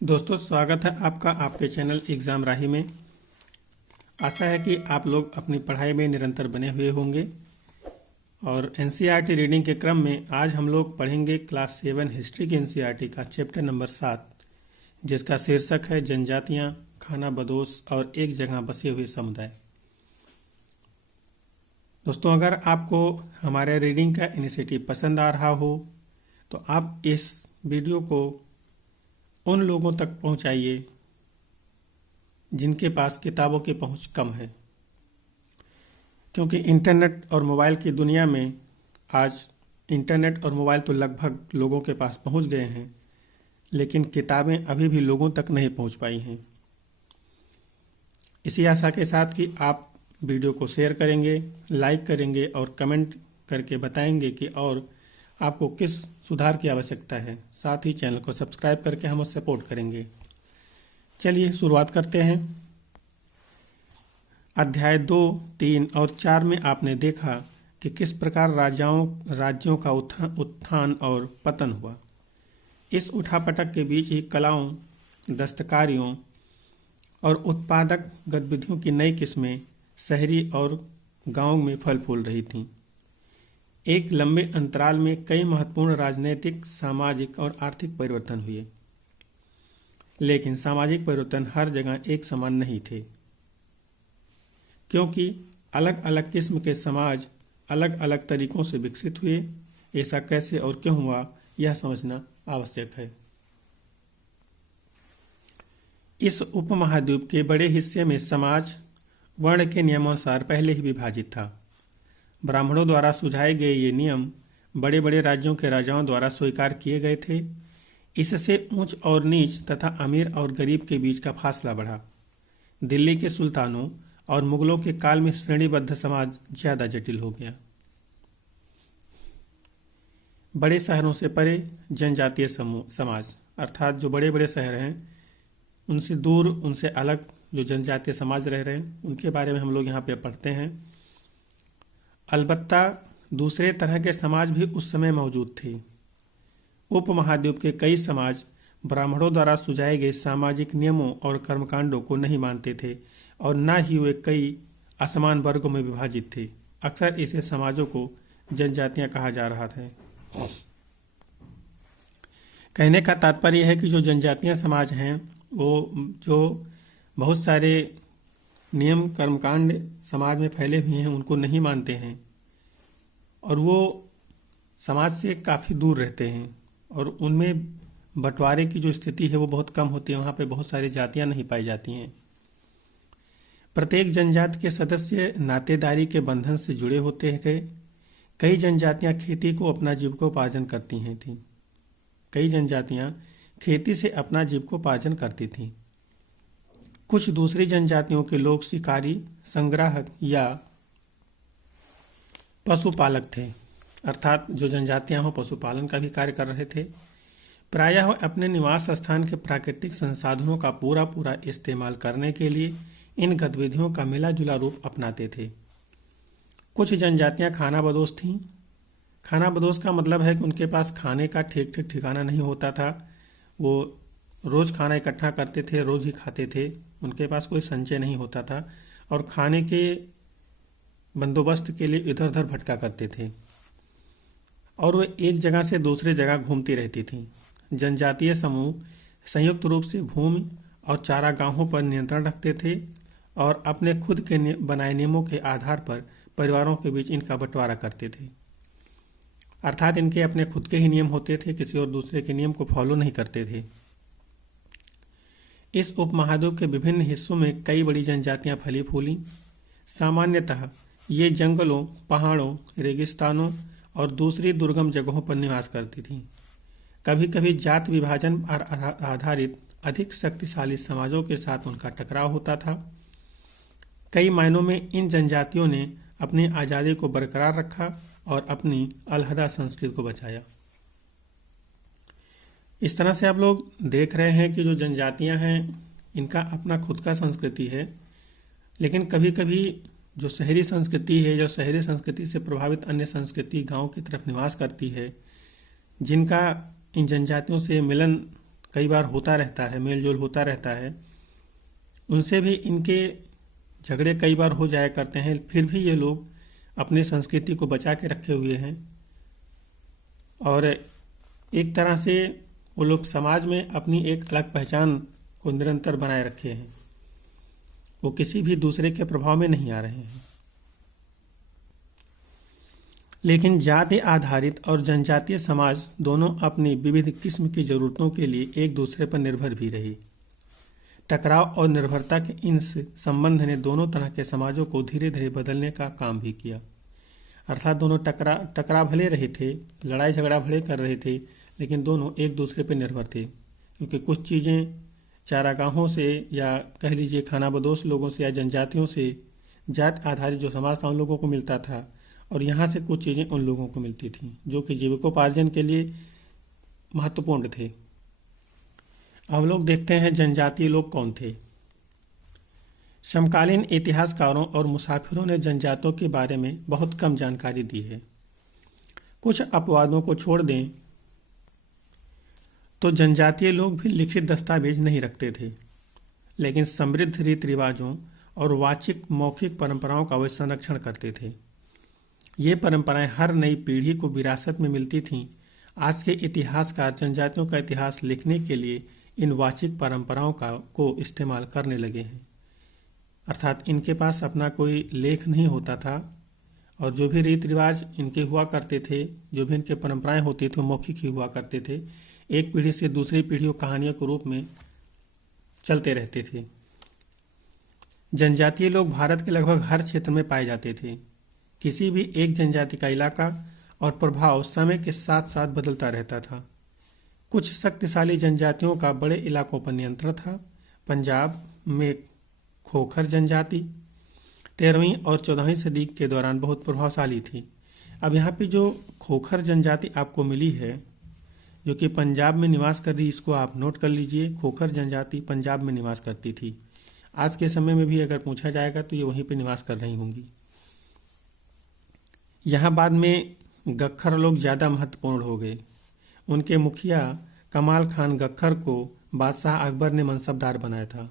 दोस्तों, स्वागत है आपका आपके चैनल एग्ज़ाम राही में। आशा है कि आप लोग अपनी पढ़ाई में निरंतर बने हुए होंगे। और एनसीईआरटी रीडिंग के क्रम में आज हम लोग पढ़ेंगे क्लास 7 हिस्ट्री की एनसीईआरटी का चैप्टर नंबर 7, जिसका शीर्षक है जनजातियां, खाना बदोश और एक जगह बसे हुए समुदाय। दोस्तों, अगर आपको हमारे रीडिंग का इनिशिएटिव पसंद आ रहा हो तो आप इस वीडियो को उन लोगों तक पहुंचाइए जिनके पास किताबों की पहुंच कम है, क्योंकि इंटरनेट और मोबाइल की दुनिया में आज इंटरनेट और मोबाइल तो लगभग लोगों के पास पहुंच गए हैं, लेकिन किताबें अभी भी लोगों तक नहीं पहुंच पाई हैं। इसी आशा के साथ कि आप वीडियो को शेयर करेंगे, लाइक करेंगे और कमेंट करके बताएंगे कि और आपको किस सुधार की आवश्यकता है। साथ ही चैनल को सब्सक्राइब करके हमें सपोर्ट करेंगे। चलिए शुरुआत करते हैं। अध्याय 2, 3 और 4 में आपने देखा कि किस प्रकार राज्यों का उत्थान और पतन हुआ। इस उठापटक के बीच ही कलाओं, दस्तकारियों और उत्पादक गतिविधियों की नई किस्में शहरी और गांव में फल फूल रही थीं। एक लंबे अंतराल में कई महत्वपूर्ण राजनीतिक, सामाजिक और आर्थिक परिवर्तन हुए, लेकिन सामाजिक परिवर्तन हर जगह एक समान नहीं थे, क्योंकि अलग अलग किस्म के समाज अलग अलग तरीकों से विकसित हुए। ऐसा कैसे और क्यों हुआ, यह समझना आवश्यक है। इस उपमहाद्वीप के बड़े हिस्से में समाज वर्ण के नियमानुसार पहले ही विभाजित था। ब्राह्मणों द्वारा सुझाए गए ये नियम बड़े बड़े राज्यों के राजाओं द्वारा स्वीकार किए गए थे। इससे ऊंच और नीच तथा अमीर और गरीब के बीच का फासला बढ़ा। दिल्ली के सुल्तानों और मुगलों के काल में श्रेणीबद्ध समाज ज्यादा जटिल हो गया। बड़े शहरों से परे जनजातीय समाज, अर्थात जो बड़े बड़े शहर हैं उनसे दूर, उनसे अलग जो जनजातीय समाज रह रहे हैं, उनके बारे में हम लोग यहाँ पे पढ़ते हैं। अलबत्ता दूसरे तरह के समाज भी उस समय मौजूद थे। उपमहाद्वीप के कई समाज ब्राह्मणों द्वारा सुझाए गए सामाजिक नियमों और कर्मकांडों को नहीं मानते थे और न ही वे कई असमान वर्गों में विभाजित थे। अक्सर ऐसे समाजों को जनजातियां कहा जा रहा था। कहने का तात्पर्य है कि जो जनजातीय समाज हैं वो जो बहुत सारे नियम कर्मकांड समाज में फैले हुए हैं उनको नहीं मानते हैं और वो समाज से काफ़ी दूर रहते हैं और उनमें बंटवारे की जो स्थिति है वो बहुत कम होती है। वहाँ पे बहुत सारी जातियाँ नहीं पाई जाती हैं। प्रत्येक जनजाति के सदस्य नातेदारी के बंधन से जुड़े होते थे। कई जनजातियाँ खेती को अपना जीविकोपार्जन करती हैं थीं। कई जनजातियाँ खेती से अपना जीविकोपार्जन करती थीं। कुछ दूसरी जनजातियों के लोग शिकारी, संग्राहक या पशुपालक थे, अर्थात जो जनजातियां हो पशुपालन का भी कार्य कर रहे थे। प्रायः अपने निवास स्थान के प्राकृतिक संसाधनों का पूरा इस्तेमाल करने के लिए इन गतिविधियों का मिला जुला रूप अपनाते थे। कुछ जनजातियां खाना बदोश थीं। खाना बदोश का मतलब है कि उनके पास खाने का ठीक ठिकाना नहीं होता था। वो रोज़ खाना इकट्ठा करते थे, रोज़ ही खाते थे। उनके पास कोई संचय नहीं होता था और खाने के बंदोबस्त के लिए इधर उधर भटका करते थे और वे एक जगह से दूसरे जगह घूमती रहती थीं। जनजातीय समूह संयुक्त रूप से भूमि और चारागाहों पर नियंत्रण रखते थे और अपने खुद के बनाए नियमों के आधार पर परिवारों के बीच इनका बंटवारा करते थे। अर्थात इनके अपने खुद के ही नियम होते थे, किसी और दूसरे के नियम को फॉलो नहीं करते थे। इस उपमहाद्वीप के विभिन्न हिस्सों में कई बड़ी जनजातियां फली फूली। सामान्यतः ये जंगलों, पहाड़ों, रेगिस्तानों और दूसरी दुर्गम जगहों पर निवास करती थीं। कभी कभी जात विभाजन पर आधारित अधिक शक्तिशाली समाजों के साथ उनका टकराव होता था। कई मायनों में इन जनजातियों ने अपनी आज़ादी को बरकरार रखा और अपनी अलहदा संस्कृति को बचाया। इस तरह से आप लोग देख रहे हैं कि जो जनजातियां हैं इनका अपना खुद का संस्कृति है, लेकिन कभी कभी जो शहरी संस्कृति है, जो शहरी संस्कृति से प्रभावित अन्य संस्कृति गांव की तरफ निवास करती है, जिनका इन जनजातियों से मिलन कई बार होता रहता है, मेल जोल होता रहता है, उनसे भी इनके झगड़े कई बार हो जाया करते हैं, फिर भी ये लोग अपनी संस्कृति को बचा के रखे हुए हैं और एक तरह से वो लोग समाज में अपनी एक अलग पहचान को निरंतर बनाए रखे हैं। वो किसी भी दूसरे के प्रभाव में नहीं आ रहे हैं। लेकिन जाति आधारित और जनजातीय समाज दोनों अपनी विविध किस्म की जरूरतों के लिए एक दूसरे पर निर्भर भी रही। टकराव और निर्भरता के इन संबंध ने दोनों तरह के समाजों को धीरे धीरे बदलने का काम भी किया। अर्थात दोनों टकरा भले रहे थे, लड़ाई झगड़ा भले कर रहे थे, लेकिन दोनों एक दूसरे पर निर्भर थे, क्योंकि कुछ चीज़ें चारागाहों से या कह लीजिए खानाबदोश लोगों से या जनजातियों से जात आधारित जो समाज था उन लोगों को मिलता था, और यहाँ से कुछ चीज़ें उन लोगों को मिलती थीं जो कि जीविकोपार्जन के लिए महत्वपूर्ण थे। अब लोग देखते हैं जनजातीय लोग कौन थे। समकालीन इतिहासकारों और मुसाफिरों ने जनजातियों के बारे में बहुत कम जानकारी दी है। कुछ अपवादों को छोड़ दें तो जनजातीय लोग भी लिखित दस्तावेज नहीं रखते थे, लेकिन समृद्ध रीति रिवाजों और वाचिक मौखिक परंपराओं का वे संरक्षण करते थे। ये परंपराएं हर नई पीढ़ी को विरासत में मिलती थीं। आज के इतिहासकार जनजातियों का इतिहास लिखने के लिए इन वाचिक परंपराओं को इस्तेमाल करने लगे हैं। अर्थात इनके पास अपना कोई लेख नहीं होता था और जो भी रीति रिवाज इनके हुआ करते थे, जो भी इनके परंपराएं होती थी, मौखिक ही हुआ करते थे। एक पीढ़ी से दूसरी पीढ़ी कहानियों के रूप में चलते रहते थे। जनजातीय लोग भारत के लगभग हर क्षेत्र में पाए जाते थे। किसी भी एक जनजाति का इलाका और प्रभाव समय के साथ साथ बदलता रहता था। कुछ शक्तिशाली जनजातियों का बड़े इलाकों पर नियंत्रण था। पंजाब में खोखर जनजाति 13वीं और 14वीं सदी के दौरान बहुत प्रभावशाली थी। अब यहाँ पे जो खोखर जनजाति आपको मिली है, जो कि पंजाब में निवास कर रही, इसको आप नोट कर लीजिए। खोखर जनजाति पंजाब में निवास करती थी। आज के समय में भी अगर पूछा जाएगा तो ये वहीं पे निवास कर रही होंगी। यहाँ बाद में गख्खर लोग ज़्यादा महत्वपूर्ण हो गए। उनके मुखिया कमाल खान गख्खर को बादशाह अकबर ने मनसबदार बनाया था।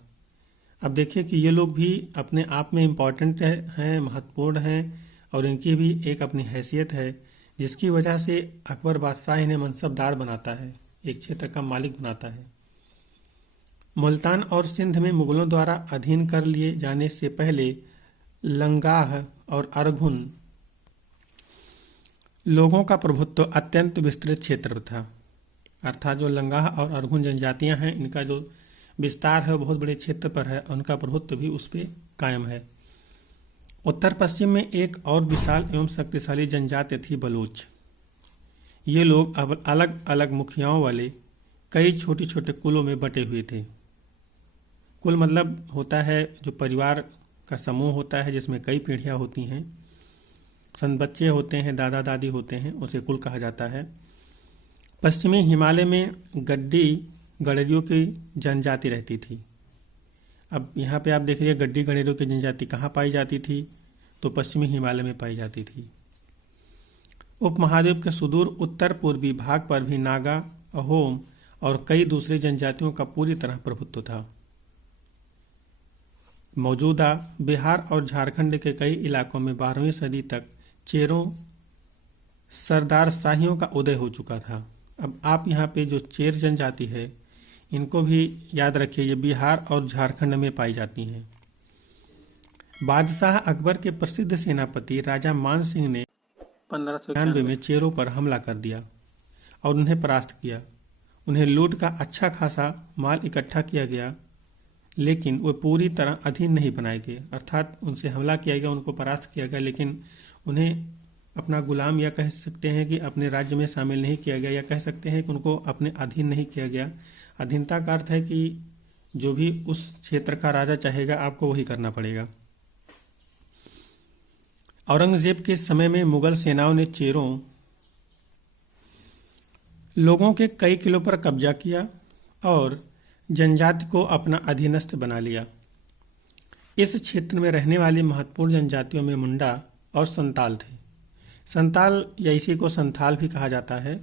अब देखिए कि ये लोग भी अपने आप में इम्पॉर्टेंट हैं, महत्वपूर्ण हैं, और इनकी भी एक अपनी हैसियत है, जिसकी वजह से अकबर बादशाह इन्हें मनसबदार बनाता है, एक क्षेत्र का मालिक बनाता है। मुल्तान और सिंध में मुगलों द्वारा अधीन कर लिए जाने से पहले लंगाह और अरघुन लोगों का प्रभुत्व अत्यंत विस्तृत क्षेत्र था। अर्थात जो लंगाह और अरघुन जनजातियां हैं, इनका जो विस्तार है वो बहुत बड़े क्षेत्र पर है, उनका प्रभुत्व भी उस पर कायम है। उत्तर पश्चिम में एक और विशाल एवं शक्तिशाली जनजाति थी बलूच। ये लोग अब अलग अलग मुखियाओं वाले कई छोटे छोटे कुलों में बटे हुए थे। कुल मतलब होता है जो परिवार का समूह होता है, जिसमें कई पीढ़ियाँ होती हैं, बच्चे होते हैं, दादा दादी होते हैं, उसे कुल कहा जाता है। पश्चिमी हिमालय में गड्डी गडेरियों की जनजाति रहती थी। अब यहाँ पे आप देख रहिए गड्डी गडेरियों की जनजाति कहाँ पाई जाती थी, तो पश्चिमी हिमालय में पाई जाती थी। उपमहाद्वीप के सुदूर उत्तर पूर्वी भाग पर भी नागा, अहोम और कई दूसरी जनजातियों का पूरी तरह प्रभुत्व था। मौजूदा बिहार और झारखंड के कई इलाकों में 12वीं सदी तक चेरों सरदार शाहियों का उदय हो चुका था। अब आप यहाँ पे जो चेर जनजाति है, इनको भी याद रखिए, ये बिहार और झारखंड में पाई जाती हैं। बादशाह अकबर के प्रसिद्ध सेनापति राजा मान सिंह ने 1591 में चेरों पर हमला कर दिया और उन्हें परास्त किया। उन्हें लूट का अच्छा खासा माल इकट्ठा किया गया, लेकिन वे पूरी तरह अधीन नहीं बनाए गए। अर्थात उनसे हमला किया गया, उनको परास्त किया गया, लेकिन उन्हें अपना गुलाम या कह सकते हैं कि अपने राज्य में शामिल नहीं किया गया, या कह सकते हैं कि उनको अपने अधीन नहीं किया गया। अधीनता का अर्थ है कि जो भी उस क्षेत्र का राजा चाहेगा आपको वही करना पड़ेगा। औरंगजेब के समय में मुगल सेनाओं ने चेरों लोगों के कई किलों पर कब्जा किया और जनजाति को अपना अधीनस्थ बना लिया। इस क्षेत्र में रहने वाली महत्वपूर्ण जनजातियों में मुंडा और संताल थे। संताल या इसी को संथाल भी कहा जाता है।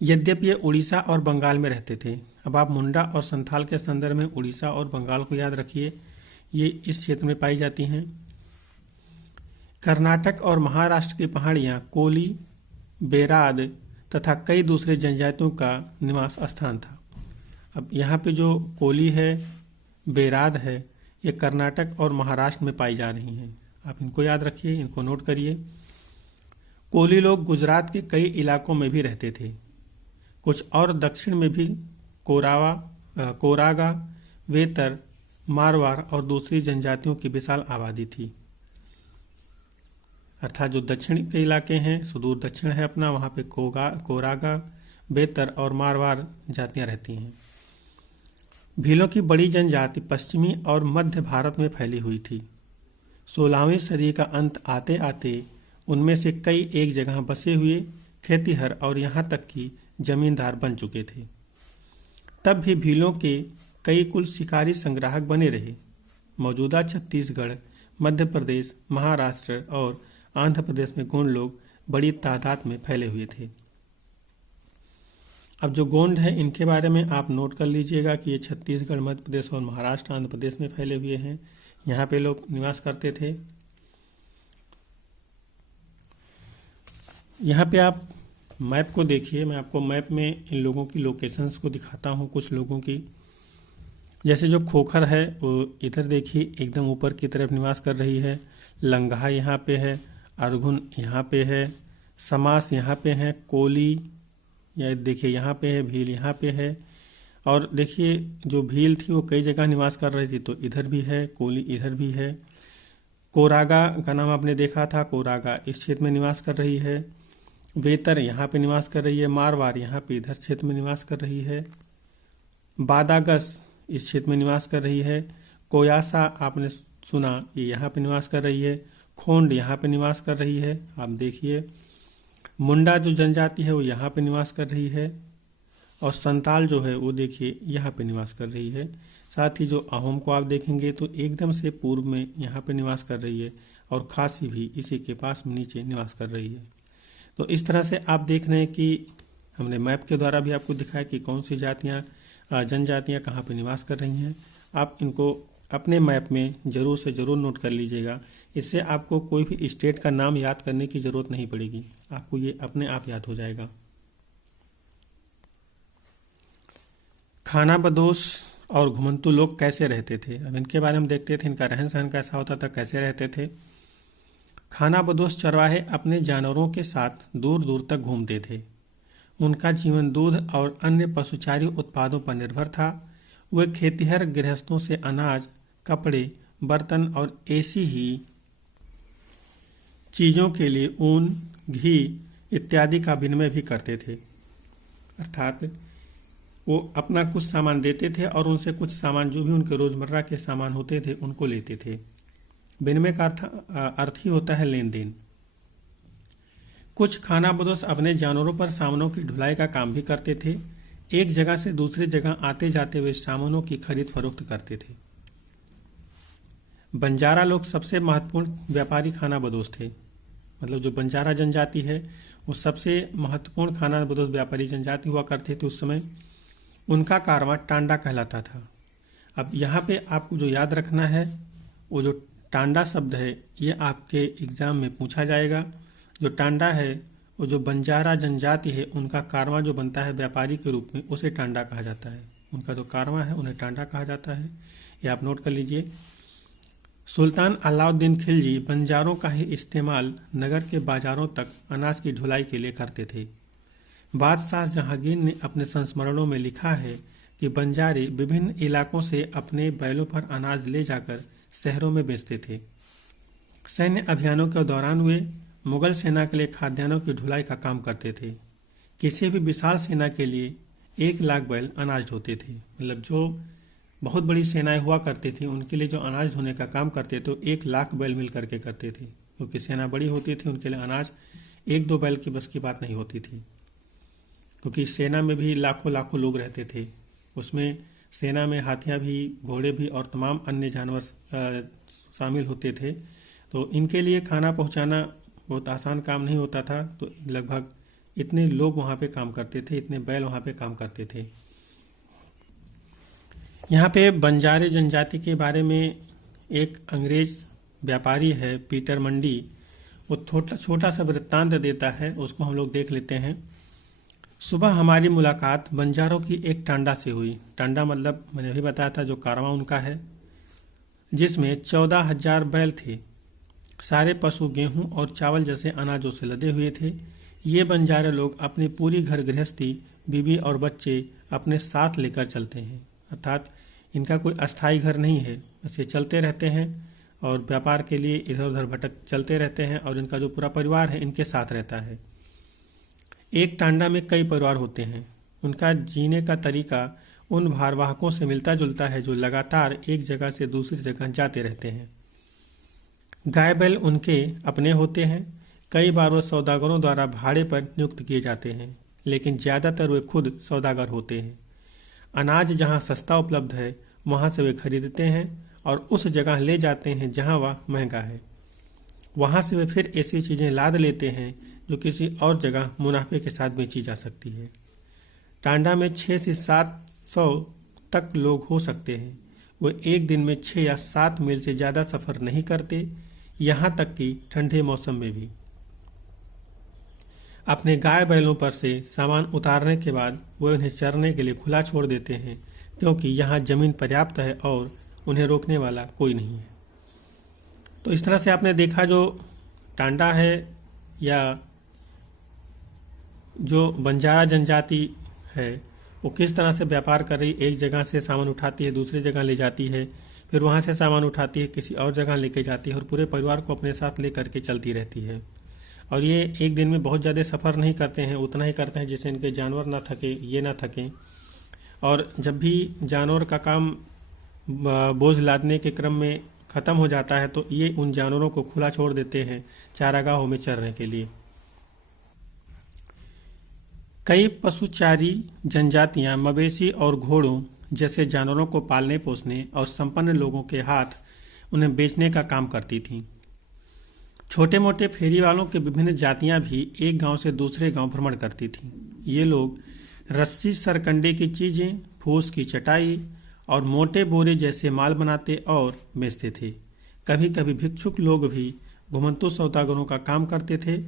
यद्यपि ये उड़ीसा और बंगाल में रहते थे। अब आप मुंडा और संथाल के संदर्भ में उड़ीसा और बंगाल को याद रखिए, ये इस क्षेत्र में पाई जाती हैं। कर्नाटक और महाराष्ट्र की पहाड़ियाँ कोली, बेराद तथा कई दूसरे जनजातियों का निवास स्थान था। अब यहाँ पे जो कोली है, बेराद है, ये कर्नाटक और महाराष्ट्र में पाई जा रही हैं। आप इनको याद रखिए, इनको नोट करिए। कोली लोग गुजरात के कई इलाकों में भी रहते थे। कुछ और दक्षिण में भी कोरागा, वेतर, मारवाड़ और दूसरी जनजातियों की विशाल आबादी थी। अर्थात जो दक्षिण के इलाके हैं, सुदूर दक्षिण है अपना, वहाँ पे कोरागा, बेतर और मारवाड़ जातियाँ रहती हैं। भीलों की बड़ी जनजाति पश्चिमी और मध्य भारत में फैली हुई थी। 16वीं सदी का अंत आते आते उनमें से कई एक जगह बसे हुए खेतिहर और यहाँ तक कि जमींदार बन चुके थे। तब भी भीलों के कई कुल शिकारी संग्राहक बने रहे। मौजूदा छत्तीसगढ़, मध्य प्रदेश, महाराष्ट्र और आंध्र प्रदेश में गोंड लोग बड़ी तादाद में फैले हुए थे। अब जो गोंड है, इनके बारे में आप नोट कर लीजिएगा कि ये छत्तीसगढ़, मध्य प्रदेश और महाराष्ट्र, आंध्र प्रदेश में फैले हुए हैं। यहाँ पे लोग निवास करते थे। यहाँ पे आप मैप को देखिए। मैं आपको मैप में इन लोगों की लोकेशंस को दिखाता हूँ, कुछ लोगों की। जैसे जो खोखर है वो इधर देखिए एकदम ऊपर की तरफ निवास कर रही है। लंगहा यहाँ पे है, अरघुन यहाँ पे है, समास यहाँ पे है, कोली या देखिए यहाँ पे है, भील यहाँ पे है। और देखिए जो भील थी वो कई जगह निवास कर रही थी, तो इधर भी है, कोली इधर भी है। कोरागा का नाम आपने देखा था, कोरागा इस क्षेत्र में निवास कर रही है। वेतर यहाँ पे निवास कर रही है। मारवाड़ यहाँ पे इधर क्षेत्र में निवास कर रही है। बादागस इस क्षेत्र में निवास कर रही है। कोयासा आपने सुना, ये यहाँ पे निवास कर रही है। खोंड यहाँ पे निवास कर रही है, आप देखिए। मुंडा जो जनजाति है वो यहाँ पे निवास कर रही है। और संताल जो है वो देखिए यहाँ पे निवास कर रही है। साथ ही जो अहोम को आप देखेंगे तो एकदम से पूर्व में यहाँ पे निवास कर रही है। और खासी भी इसी के पास नीचे निवास कर रही है। तो इस तरह से आप देख रहे हैं कि हमने मैप के द्वारा भी आपको दिखाया कि कौन सी जातियाँ, जनजातियाँ कहाँ पे निवास कर रही हैं। आप इनको अपने मैप में ज़रूर से ज़रूर नोट कर लीजिएगा। इससे आपको कोई भी स्टेट का नाम याद करने की ज़रूरत नहीं पड़ेगी, आपको ये अपने आप याद हो जाएगा। खानाबदोश और घुमंतू लोग कैसे रहते थे, अब इनके बारे में देखते थे। इनका रहन सहन कैसा होता था, कैसे रहते थे। खानाबदोश चरवाहे अपने जानवरों के साथ दूर दूर तक घूमते थे। उनका जीवन दूध और अन्य पशुचारी उत्पादों पर निर्भर था। वे खेतिहर गृहस्थों से अनाज, कपड़े, बर्तन और ऐसी ही चीज़ों के लिए ऊन, घी इत्यादि का विनिमय भी करते थे। अर्थात वो अपना कुछ सामान देते थे और उनसे कुछ सामान, जो भी उनके रोज़मर्रा के सामान होते थे, उनको लेते थे। विनिमय का अर्थ ही होता है लेन देन। कुछ खानाबदोश अपने जानवरों पर सामानों की ढुलाई का काम भी करते थे। एक जगह से दूसरी जगह आते जाते हुए सामानों की खरीद फरोख्त करते थे। बंजारा लोग सबसे महत्वपूर्ण व्यापारी खानाबदोश थे। मतलब जो बंजारा जनजाति है वो सबसे महत्वपूर्ण खानाबदोश व्यापारी जनजाति हुआ करते थे उस समय। उनका कारवां टांडा कहलाता था। अब यहाँ पे आपको जो याद रखना है, वो जो टांडा शब्द है ये आपके एग्जाम में पूछा जाएगा। जो टांडा है वो जो बंजारा जनजाति है उनका कारवां जो बनता है व्यापारी के रूप में, उसे टांडा कहा जाता है। उनका जो कारवां है उन्हें टांडा कहा जाता है, ये आप नोट कर लीजिए। सुल्तान अलाउद्दीन खिलजी बंजारों का ही इस्तेमाल नगर के बाजारों तक अनाज की ढुलाई के लिए करते थे। बादशाह जहांगीर ने अपने संस्मरणों में लिखा है कि बंजारे विभिन्न इलाकों से अपने बैलों पर अनाज ले जाकर शहरों में बेचते थे। सैन्य अभियानों के दौरान वे मुगल सेना के लिए खाद्यान्नों की ढुलाई का काम करते थे। किसी भी विशाल सेना के लिए 1 लाख बैल अनाज ढोते थे। मतलब जो बहुत बड़ी सेनाएं हुआ करती थी उनके लिए जो अनाज ढोने का काम करते थे 1 लाख बैल मिल करके करते थे, क्योंकि सेना बड़ी होती थी, उनके लिए अनाज 1-2 बैल की बस की बात नहीं होती थी। क्योंकि सेना में भी लाखों लाखों लोग रहते थे, उसमें सेना में हाथियाँ भी, घोड़े भी और तमाम अन्य जानवर शामिल होते थे। तो इनके लिए खाना पहुँचाना बहुत आसान काम नहीं होता था। तो लगभग इतने लोग वहाँ पे काम करते थे, इतने बैल वहाँ पे काम करते थे। यहाँ पे बंजारे जनजाति के बारे में एक अंग्रेज व्यापारी है पीटर मंडी, वो छोटा छोटा सा वृत्तांत देता है, उसको हम लोग देख लेते हैं। सुबह हमारी मुलाकात बंजारों की एक टांडा से हुई। टांडा मतलब मैंने अभी बताया था जो कारवां उनका है, जिसमें 14,000 बैल थे। सारे पशु गेहूं और चावल जैसे अनाजों से लदे हुए थे। ये बंजारे लोग अपनी पूरी घर गृहस्थी, बीवी और बच्चे अपने साथ लेकर चलते हैं, अर्थात इनका कोई अस्थायी घर नहीं है, ऐसे चलते रहते हैं और व्यापार के लिए इधर उधर भटक चलते रहते हैं और इनका जो पूरा परिवार है इनके साथ रहता है। एक टांडा में कई परिवार होते हैं। उनका जीने का तरीका उन भारवाहकों से मिलता जुलता है जो लगातार एक जगह से दूसरी जगह जाते रहते हैं। गाय बैल उनके अपने होते हैं। कई बार वो सौदागरों द्वारा भाड़े पर नियुक्त किए जाते हैं, लेकिन ज़्यादातर वे खुद सौदागर होते हैं। अनाज जहाँ सस्ता उपलब्ध है वहाँ से वे खरीदते हैं और उस जगह ले जाते हैं जहाँ वह महंगा है। वहाँ से वे फिर ऐसी चीज़ें लाद लेते हैं जो किसी और जगह मुनाफे के साथ बेची जा सकती है। टांडा में 6 से 700 तक लोग हो सकते हैं। वे एक दिन में 6 या 7 मील से ज़्यादा सफ़र नहीं करते, यहाँ तक कि ठंडे मौसम में भी। अपने गाय बैलों पर से सामान उतारने के बाद वे उन्हें चरने के लिए खुला छोड़ देते हैं, क्योंकि यहाँ ज़मीन पर्याप्त है और उन्हें रोकने वाला कोई नहीं है। तो इस तरह से आपने देखा जो टांडा है या जो बंजारा जनजाति है वो किस तरह से व्यापार कर रही, एक जगह से सामान उठाती है दूसरी जगह ले जाती है, फिर वहाँ से सामान उठाती है किसी और जगह लेके जाती है और पूरे परिवार को अपने साथ ले करके चलती रहती है। और ये एक दिन में बहुत ज़्यादा सफ़र नहीं करते हैं, उतना ही करते हैं जिससे इनके जानवर ना थके, ये ना थकें। और जब भी जानवर का काम बोझ लादने के क्रम में ख़त्म हो जाता है तो ये उन जानवरों को खुला छोड़ देते हैं चारागाहों में चरने के लिए। कई पशुचारी जनजातियां मवेशी और घोड़ों जैसे जानवरों को पालने पोसने और संपन्न लोगों के हाथ उन्हें बेचने का काम करती थीं। छोटे मोटे फेरी वालों के विभिन्न जातियां भी एक गांव से दूसरे गांव भ्रमण करती थीं। ये लोग रस्सी सरकंडे की चीज़ें, फूस की चटाई और मोटे बोरे जैसे माल बनाते और बेचते थे। कभी कभी भिक्षुक लोग भी घुमंतु सौदागरों का काम करते थे।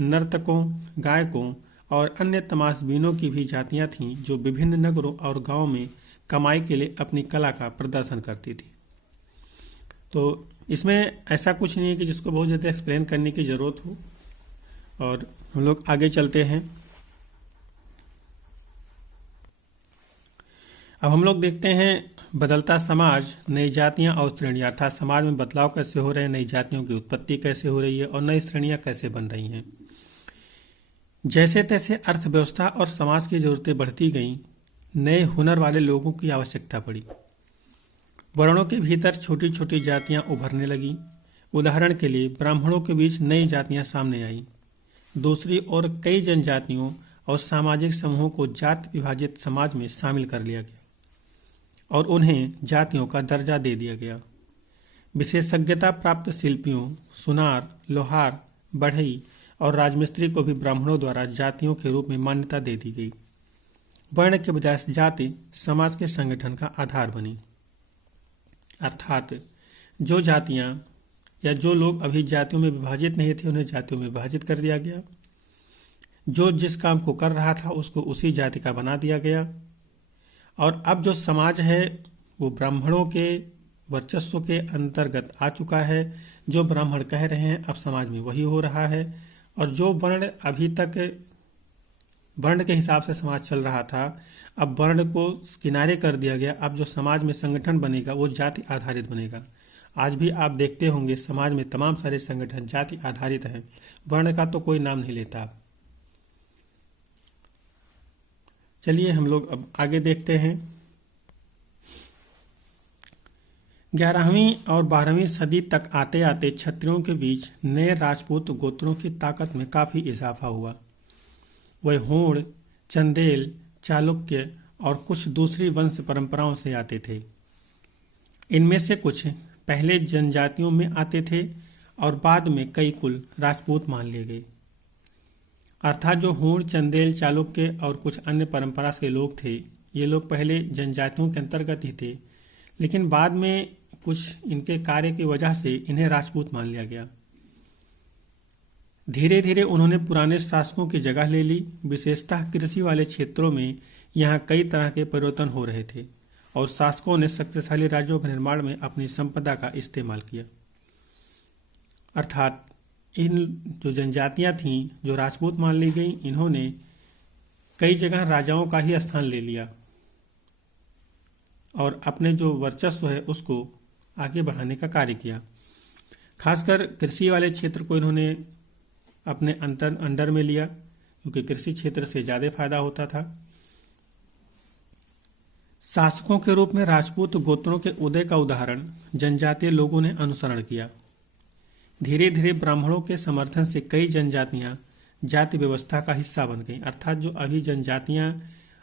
नर्तकों, गायकों और अन्य तमाशबीनों की भी जातियां थीं जो विभिन्न नगरों और गांवों में कमाई के लिए अपनी कला का प्रदर्शन करती थी। तो इसमें ऐसा कुछ नहीं है कि जिसको बहुत ज़्यादा एक्सप्लेन करने की ज़रूरत हो, और हम लोग आगे चलते हैं। अब हम लोग देखते हैं बदलता समाज, नई जातियां और श्रेणियां, अर्थात समाज में बदलाव कैसे हो रहे हैं, नई जातियों की उत्पत्ति कैसे हो रही है और नई श्रेणियां कैसे बन रही हैं। जैसे तैसे अर्थव्यवस्था और समाज की ज़रूरतें बढ़ती गईं, नए हुनर वाले लोगों की आवश्यकता पड़ी। वर्णों के भीतर छोटी छोटी जातियां उभरने लगीं। उदाहरण के लिए ब्राह्मणों के बीच नई जातियां सामने आईं। दूसरी ओर कई जनजातियों और सामाजिक समूहों को जाति विभाजित समाज में शामिल कर लिया गया और उन्हें जातियों का दर्जा दे दिया गया। विशेषज्ञता प्राप्त शिल्पियों, सुनार, लोहार, बढ़ई और राजमिस्त्री को भी ब्राह्मणों द्वारा जातियों के रूप में मान्यता दे दी गई। वर्ण के बजाय जाति समाज के संगठन का आधार बनी, अर्थात जो जातियां या जो लोग अभी जातियों में विभाजित नहीं थे उन्हें जातियों में विभाजित कर दिया गया। जो जिस काम को कर रहा था उसको उसी जाति का बना दिया गया। और अब जो समाज है वो ब्राह्मणों के वर्चस्व के अंतर्गत आ चुका है। जो ब्राह्मण कह रहे हैं अब समाज में वही हो रहा है। और जो वर्ण अभी तक वर्ण के हिसाब से समाज चल रहा था, अब वर्ण को किनारे कर दिया गया। अब जो समाज में संगठन बनेगा वो जाति आधारित बनेगा। आज भी आप देखते होंगे समाज में तमाम सारे संगठन जाति आधारित हैं, वर्ण का तो कोई नाम नहीं लेता। चलिए हम लोग अब आगे देखते हैं। 11वीं और 12वीं सदी तक आते आते क्षत्रियों के बीच नए राजपूत गोत्रों की ताकत में काफ़ी इजाफा हुआ। वह होड़, चंदेल, चालुक्य और कुछ दूसरी वंश परंपराओं से आते थे। इनमें से कुछ पहले जनजातियों में आते थे और बाद में कई कुल राजपूत मान लिए गए। अर्थात जो हूण, चंदेल, चालुक्य और कुछ अन्य परंपरा के लोग थे, ये लोग पहले जनजातियों के अंतर्गत ही थे, लेकिन बाद में कुछ इनके कार्य की वजह से इन्हें राजपूत मान लिया गया। धीरे धीरे उन्होंने पुराने शासकों की जगह ले ली। विशेषतः कृषि वाले क्षेत्रों में यहाँ कई तरह के परिवर्तन हो रहे थे और शासकों ने शक्तिशाली राज्यों के निर्माण में अपनी संपदा का इस्तेमाल किया। अर्थात इन जो जनजातियां थीं जो राजपूत मान ली गई, इन्होंने कई जगह राजाओं का ही स्थान ले लिया और अपने जो वर्चस्व है उसको आगे बढ़ाने का कार्य किया। खासकर कृषि वाले क्षेत्र को इन्होंने अपने अंडर में लिया, क्योंकि कृषि क्षेत्र से ज़्यादा फायदा होता था। शासकों के रूप में राजपूत गोत्रों के उदय का उदाहरण जनजातीय लोगों ने अनुसरण किया। धीरे धीरे ब्राह्मणों के समर्थन से कई जनजातियां जाति व्यवस्था का हिस्सा बन गईं। अर्थात जो अभी जनजातियां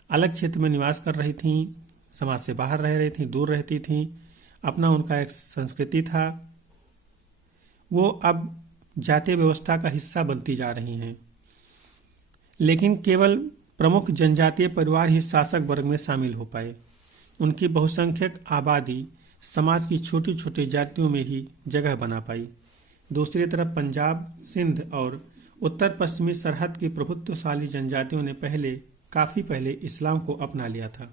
अलग क्षेत्र में निवास कर रही थीं, समाज से बाहर रह रही थीं, दूर रहती थीं, अपना उनका एक संस्कृति था, वो अब जातीय व्यवस्था का हिस्सा बनती जा रही हैं। लेकिन केवल प्रमुख जनजातीय परिवार ही शासक वर्ग में शामिल हो पाए। उनकी बहुसंख्यक आबादी समाज की छोटी छोटी जातियों में ही जगह बना पाई। दूसरी तरफ पंजाब, सिंध और उत्तर पश्चिमी सरहद की प्रभुत्वशाली जनजातियों ने काफी पहले इस्लाम को अपना लिया था।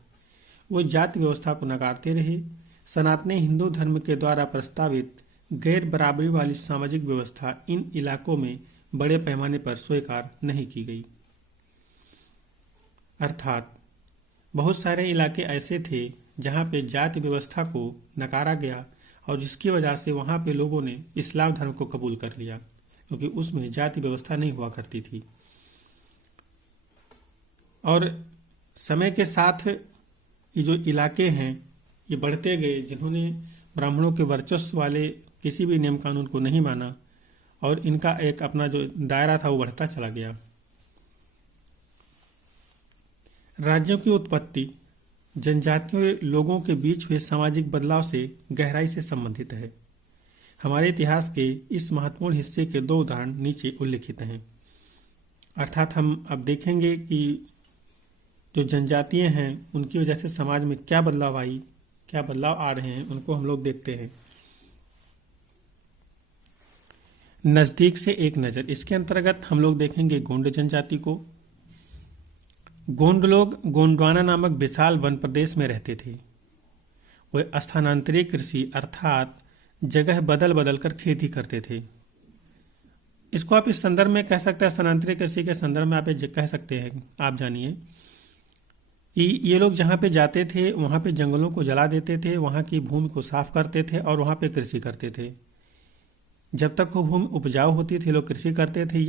वो जाति व्यवस्था को नकारते रहे। सनातनी हिंदू धर्म के द्वारा प्रस्तावित गैर बराबरी वाली सामाजिक व्यवस्था इन इलाकों में बड़े पैमाने पर स्वीकार नहीं की गई। अर्थात बहुत सारे इलाके ऐसे थे जहाँ पे जाति व्यवस्था को नकारा गया और जिसकी वजह से वहाँ पे लोगों ने इस्लाम धर्म को कबूल कर लिया, क्योंकि उसमें जाति व्यवस्था नहीं हुआ करती थी। और समय के साथ ये जो इलाके हैं ये बढ़ते गए, जिन्होंने ब्राह्मणों के वर्चस्व वाले किसी भी नियम कानून को नहीं माना और इनका एक अपना जो दायरा था वो बढ़ता चला गया। राज्यों की उत्पत्ति जनजातीय लोगों के बीच हुए सामाजिक बदलाव से गहराई से संबंधित है। हमारे इतिहास के इस महत्वपूर्ण हिस्से के दो उदाहरण नीचे उल्लिखित हैं। अर्थात हम अब देखेंगे कि जो जनजातीय हैं उनकी वजह से समाज में क्या बदलाव आ रहे हैं, उनको हम लोग देखते हैं। नज़दीक से एक नज़र, इसके अंतर्गत हम लोग देखेंगे गोंड जनजाति को। गोंड लोग गोंडवाना नामक विशाल वन प्रदेश में रहते थे। वे स्थानांतरित कृषि अर्थात जगह बदल बदल कर खेती करते थे। इसको आप इस संदर्भ में कह सकते हैं, स्थानांतरित कृषि के संदर्भ में आप कह सकते हैं, आप जानिए, ये लोग जहाँ पे जाते थे वहाँ पे जंगलों को जला देते थे, वहाँ की भूमि को साफ करते थे और वहाँ पे कृषि करते थे। जब तक वो भूमि उपजाऊ होती थी लोग कृषि करते थे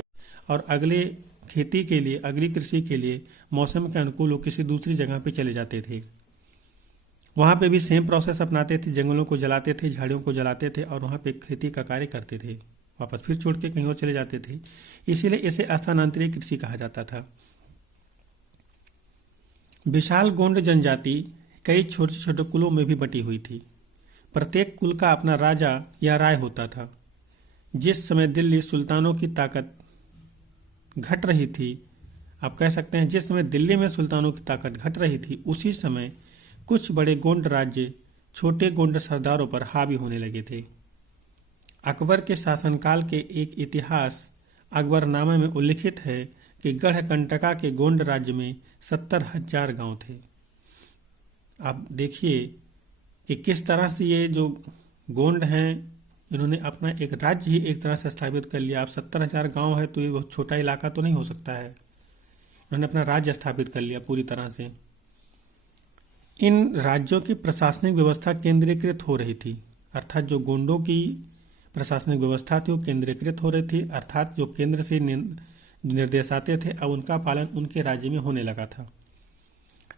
और अगली कृषि के लिए मौसम के अनुकूल वो किसी दूसरी जगह पे चले जाते थे। वहाँ पे भी सेम प्रोसेस अपनाते थे, जंगलों को जलाते थे, झाड़ियों को जलाते थे और वहाँ पे खेती का कार्य करते थे, वापस फिर छोड़ के कहीं और चले जाते थे। इसीलिए इसे स्थानांतरित कृषि कहा जाता था। विशाल गोंड जनजाति कई छोटे छोटे कुलों में भी बटी हुई थी। प्रत्येक कुल का अपना राजा या राय होता था। जिस समय दिल्ली सुल्तानों की ताकत घट रही थी, आप कह सकते हैं जिस समय दिल्ली में सुल्तानों की ताकत घट रही थी, उसी समय कुछ बड़े गोंड राज्य छोटे गोंड सरदारों पर हावी होने लगे थे। अकबर के शासनकाल के एक इतिहास अकबरनामा में उल्लिखित है कि गढ़कंटका के गोंड राज्य में 70,000 गांव थे। आप देखिए कि किस तरह से ये जो गोंड हैं इन्होंने अपना एक राज्य ही एक तरह से स्थापित कर लिया। अब 70,000 गांव है तो ये बहुत छोटा इलाका तो नहीं हो सकता है। इन्होंने अपना राज्य स्थापित कर लिया पूरी तरह से। इन राज्यों की प्रशासनिक व्यवस्था केंद्रीकृत हो रही थी, अर्थात जो गोंडों की प्रशासनिक व्यवस्था थी वो केंद्रीकृत हो रही थी, अर्थात जो केंद्र से निर्देश आते थे अब उनका पालन उनके राज्य में होने लगा था।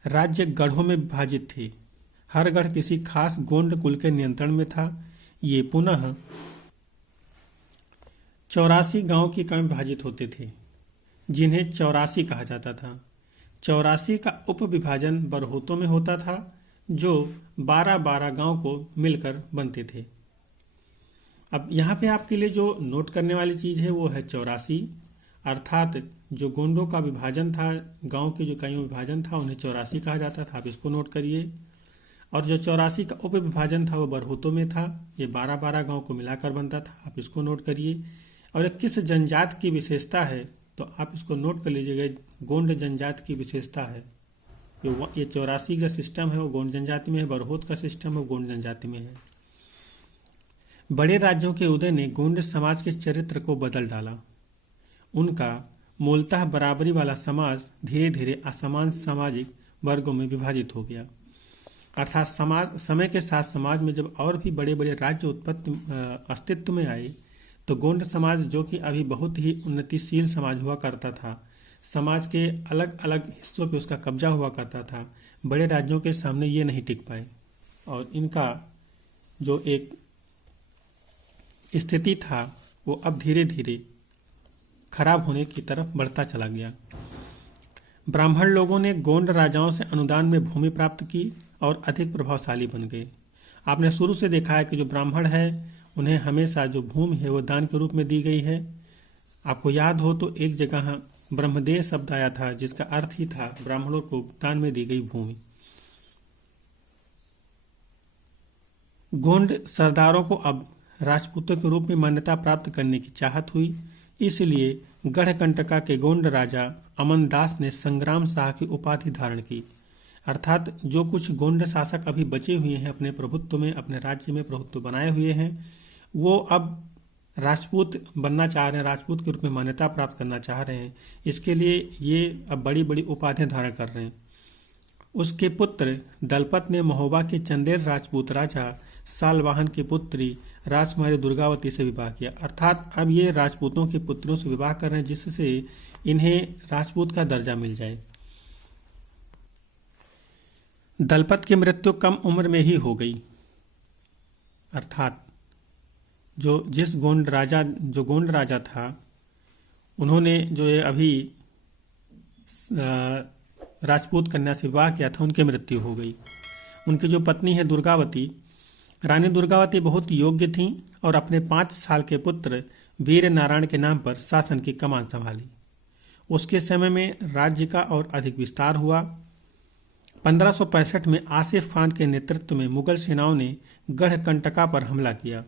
राज्य गढ़ों में विभाजित थे। हर गढ़ किसी खास गोंड कुल के नियंत्रण में था। ये पुनः 84 गांव की क्रम विभाजित होते थे, जिन्हें 84 कहा जाता था। 84 का उप विभाजन बरहोतों में होता था, जो 12-12 गांव को मिलकर बनते थे। अब यहाँ पे आपके लिए जो नोट करने वाली चीज़ है वो है 84, अर्थात जो गोंडों का विभाजन था, गांव की जो इकाइयों में विभाजन था, उन्हें चौरासी कहा जाता था, आप इसको नोट करिए। और जो चौरासी का उप विभाजन था वो बरहुतों में था, ये 12-12 गांव को मिलाकर बनता था, आप इसको नोट करिए। और ये किस जनजाति की विशेषता है तो आप इसको नोट कर लीजिएगा, गोंड जनजाति की विशेषता है। ये 84 का सिस्टम है वो गोंड जनजाति में है, बरहुत का सिस्टम है वो गोंड जनजाति में है। बड़े राज्यों के उदय ने गोंड समाज के चरित्र को बदल डाला। उनका मूलतः बराबरी वाला समाज धीरे धीरे असमान सामाजिक वर्गों में विभाजित हो गया। अर्थात समय के साथ समाज में जब और भी बड़े बड़े राज्य अस्तित्व में आए तो गोंड समाज, जो कि अभी बहुत ही उन्नतिशील समाज हुआ करता था, समाज के अलग अलग हिस्सों पे उसका कब्जा हुआ करता था, बड़े राज्यों के सामने ये नहीं टिक पाए और इनका जो एक स्थिति था वो अब धीरे धीरे खराब होने की तरफ बढ़ता चला गया। ब्राह्मण लोगों ने गोंड राजाओं से अनुदान में भूमि प्राप्त की और अधिक प्रभावशाली बन गए। आपने शुरू से देखा है कि जो ब्राह्मण है उन्हें हमेशा जो भूमि है वो दान के रूप में दी गई है। आपको याद हो तो एक जगह ब्रह्मदेव शब्द आया था जिसका अर्थ ही था ब्राह्मणों को दान में दी गई भूमि। गोंड सरदारों को अब राजपूतों के रूप में मान्यता प्राप्त करने की चाहत हुई, इसलिए गढ़कंटका के गोंड राजा अमनदास ने संग्राम शाह की उपाधि धारण की। अर्थात जो कुछ गोंड शासक अभी बचे हुए हैं अपने प्रभुत्व में, अपने राज्य में प्रभुत्व बनाए हुए हैं, वो अब राजपूत बनना चाह रहे हैं, राजपूत के रूप में मान्यता प्राप्त करना चाह रहे हैं। इसके लिए ये अब बड़ी बड़ी उपाधियां धारण कर रहे हैं। उसके पुत्र दलपत ने महोबा के चंदेल राजपूत राजा सालवाहन की पुत्री राजकुमारी दुर्गावती से विवाह किया। अर्थात अब ये राजपूतों के पुत्रों से विवाह कर रहे हैं जिससे इन्हें राजपूत का दर्जा मिल जाए। दलपत की मृत्यु कम उम्र में ही हो गई। अर्थात जो गोंड राजा था उन्होंने जो ये अभी राजपूत कन्या से विवाह किया था उनकी मृत्यु हो गई। उनकी जो पत्नी है दुर्गावती, रानी दुर्गावती बहुत योग्य थीं और अपने 5 साल के पुत्र वीर नारायण के नाम पर शासन की कमान संभाली। उसके समय में राज्य का और अधिक विस्तार हुआ। 1565 में आसिफ खान के नेतृत्व में मुगल सेनाओं ने गढ़कंटका पर हमला किया।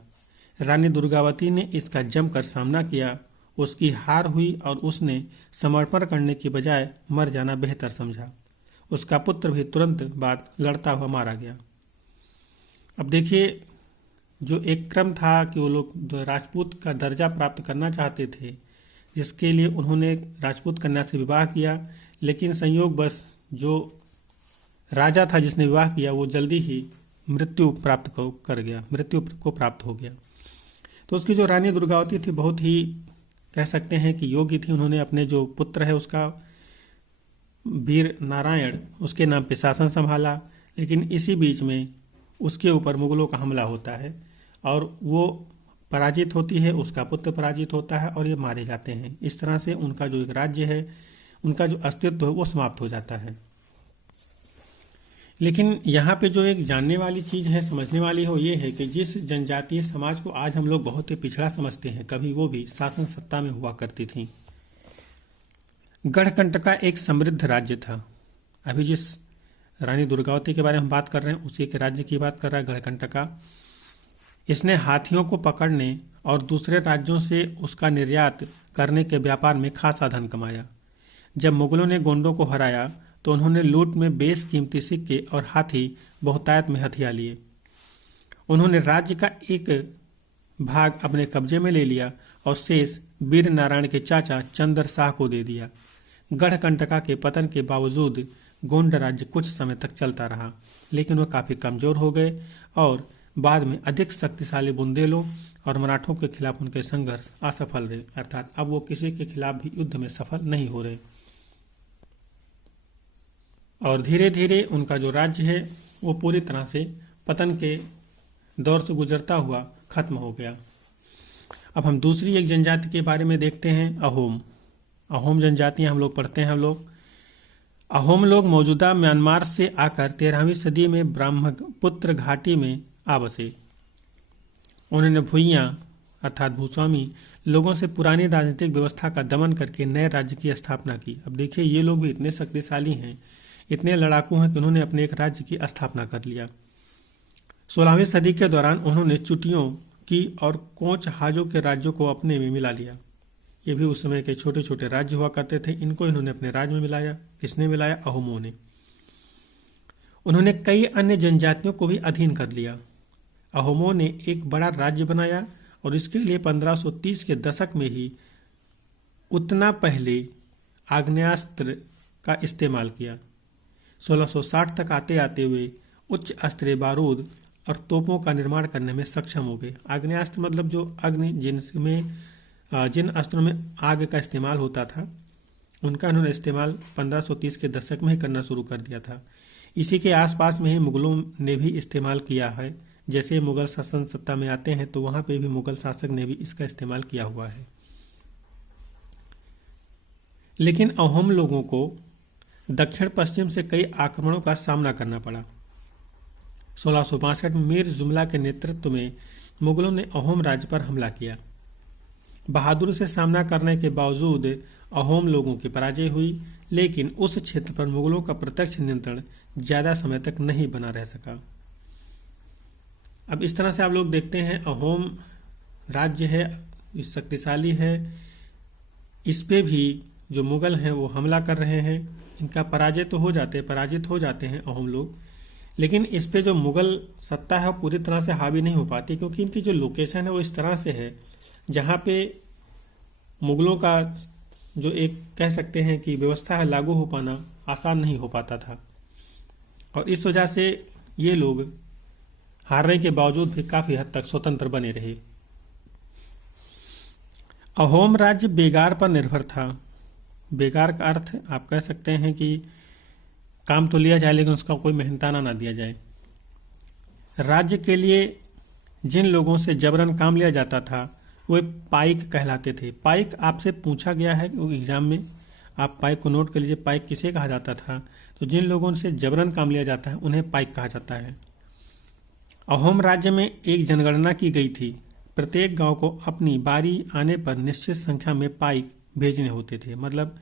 रानी दुर्गावती ने इसका जमकर सामना किया। उसकी हार हुई और उसने समर्पण करने की बजाय मर जाना बेहतर समझा। उसका पुत्र भी तुरंत बाद लड़ता हुआ मारा गया। अब देखिए, जो एक क्रम था कि वो लोग राजपूत का दर्जा प्राप्त करना चाहते थे, जिसके लिए उन्होंने राजपूत कन्या से विवाह किया, लेकिन संयोग बस जो राजा था जिसने विवाह किया वो जल्दी ही मृत्यु को प्राप्त हो गया। तो उसकी जो रानी दुर्गावती थी बहुत ही कह सकते हैं कि योग्य थी। उन्होंने अपने जो पुत्र है उसका वीर नारायण उसके नाम पे शासन संभाला, लेकिन इसी बीच में उसके ऊपर मुगलों का हमला होता है और वो पराजित होती है, उसका पुत्र पराजित होता है और ये मारे जाते हैं। इस तरह से उनका जो एक राज्य है, उनका जो अस्तित्व है वो समाप्त हो जाता है। लेकिन यहाँ पे जो एक जानने वाली चीज़ है, समझने वाली हो, ये है कि जिस जनजातीय समाज को आज हम लोग बहुत ही पिछड़ा समझते हैं, कभी वो भी शासन सत्ता में हुआ करती थी। गढ़कंटका एक समृद्ध राज्य था। अभी जिस रानी दुर्गावती के बारे में हम बात कर रहे हैं उसी के राज्य की बात कर रहा है गढ़कंटका। इसने हाथियों को पकड़ने और दूसरे राज्यों से उसका निर्यात करने के व्यापार में खासा धन कमाया। जब मुगलों ने गोंडों को हराया तो उन्होंने लूट में बेशकीमती सिक्के और हाथी बहुतायत में हथिया लिए। उन्होंने राज्य का एक भाग अपने कब्जे में ले लिया और शेष वीर नारायण के चाचा चंद्र शाह को दे दिया। गढ़कंटका के पतन के बावजूद गोंड राज्य कुछ समय तक चलता रहा, लेकिन वह काफ़ी कमज़ोर हो गए और बाद में अधिक शक्तिशाली बुंदेलों और मराठों के खिलाफ उनके संघर्ष असफल रहे। अर्थात अब वो किसी के खिलाफ भी युद्ध में सफल नहीं हो रहे और धीरे धीरे उनका जो राज्य है वो पूरी तरह से पतन के दौर से गुजरता हुआ खत्म हो गया। अब हम दूसरी एक जनजाति के बारे में देखते हैं, अहोम जनजातियां हम लोग पढ़ते हैं। अहोम लोग मौजूदा म्यांमार से आकर 13वीं सदी में ब्रह्मपुत्र घाटी में आ बसे। उन्होंने भुइयाँ अर्थात भूस्वामी लोगों से पुरानी राजनीतिक व्यवस्था का दमन करके नए राज्य की स्थापना की। अब देखिए, ये लोग भी इतने शक्तिशाली हैं, इतने लड़ाकू हैं कि उन्होंने अपने एक राज्य की स्थापना कर लिया। 16वीं सदी के दौरान उन्होंने चुटियों की और कोच हाजों के राज्यों को अपने में मिला लिया। ये भी उस समय के छोटे छोटे राज्य हुआ करते थे, इनको इन्होंने अपने राज्य में मिलाया। किसने मिलाया? अहोमों ने। उन्होंने कई अन्य जनजातियों को भी अधीन कर लिया। अहोमों ने एक बड़ा राज्य बनाया और इसके लिए 1530 के दशक में ही उतना पहले आग्नेयास्त्र का इस्तेमाल किया। 1660 तक आते आते हुए उच्च अस्त्रीय बारूद और तोपों का निर्माण करने में सक्षम हो गए। आग्नेयास्त्र मतलब जो अग्नि जिन अस्त्रों में आग का इस्तेमाल होता था, उनका इन्होंने इस्तेमाल 1530 के दशक में ही करना शुरू कर दिया था। इसी के आसपास में ही मुगलों ने भी इस्तेमाल किया है। जैसे मुगल शासन सत्ता में आते हैं तो वहाँ पे भी मुगल शासक ने भी इसका इस्तेमाल किया हुआ है। लेकिन अहोम लोगों को दक्षिण पश्चिम से कई आक्रमणों का सामना करना पड़ा। 1662 में मीर जुमला के नेतृत्व में मुगलों ने अहोम राज्य पर हमला किया। बहादुरी से सामना करने के बावजूद अहोम लोगों की पराजय हुई, लेकिन उस क्षेत्र पर मुगलों का प्रत्यक्ष नियंत्रण ज़्यादा समय तक नहीं बना रह सका। अब इस तरह से आप लोग देखते हैं, अहोम राज्य है, शक्तिशाली है, इस पे भी जो मुगल हैं वो हमला कर रहे हैं। इनका पराजित हो जाते हैं अहोम लोग, लेकिन इस पे जो मुगल सत्ता है वो पूरी तरह से हावी नहीं हो पाती, क्योंकि इनकी जो लोकेशन है वो इस तरह से है जहाँ पे मुगलों का जो एक कह सकते हैं कि व्यवस्था है लागू हो पाना आसान नहीं हो पाता था। और इस वजह से ये लोग हारने के बावजूद भी काफ़ी हद तक स्वतंत्र बने रहे। अहोम राज्य बेगार पर निर्भर था। बेगार का अर्थ आप कह सकते हैं कि काम तो लिया जाए लेकिन उसका कोई मेहनताना ना दिया जाए। राज्य के लिए जिन लोगों से जबरन काम लिया जाता था वे पाइक कहलाते थे। पाइक आपसे पूछा गया है एग्जाम में, आप पाइक को नोट कर लीजिए। पाइक किसे कहा जाता था? तो जिन लोगों से जबरन काम लिया जाता है उन्हें पाइक कहा जाता है। अहोम राज्य में एक जनगणना की गई थी। प्रत्येक गांव को अपनी बारी आने पर निश्चित संख्या में पाइक भेजने होते थे। मतलब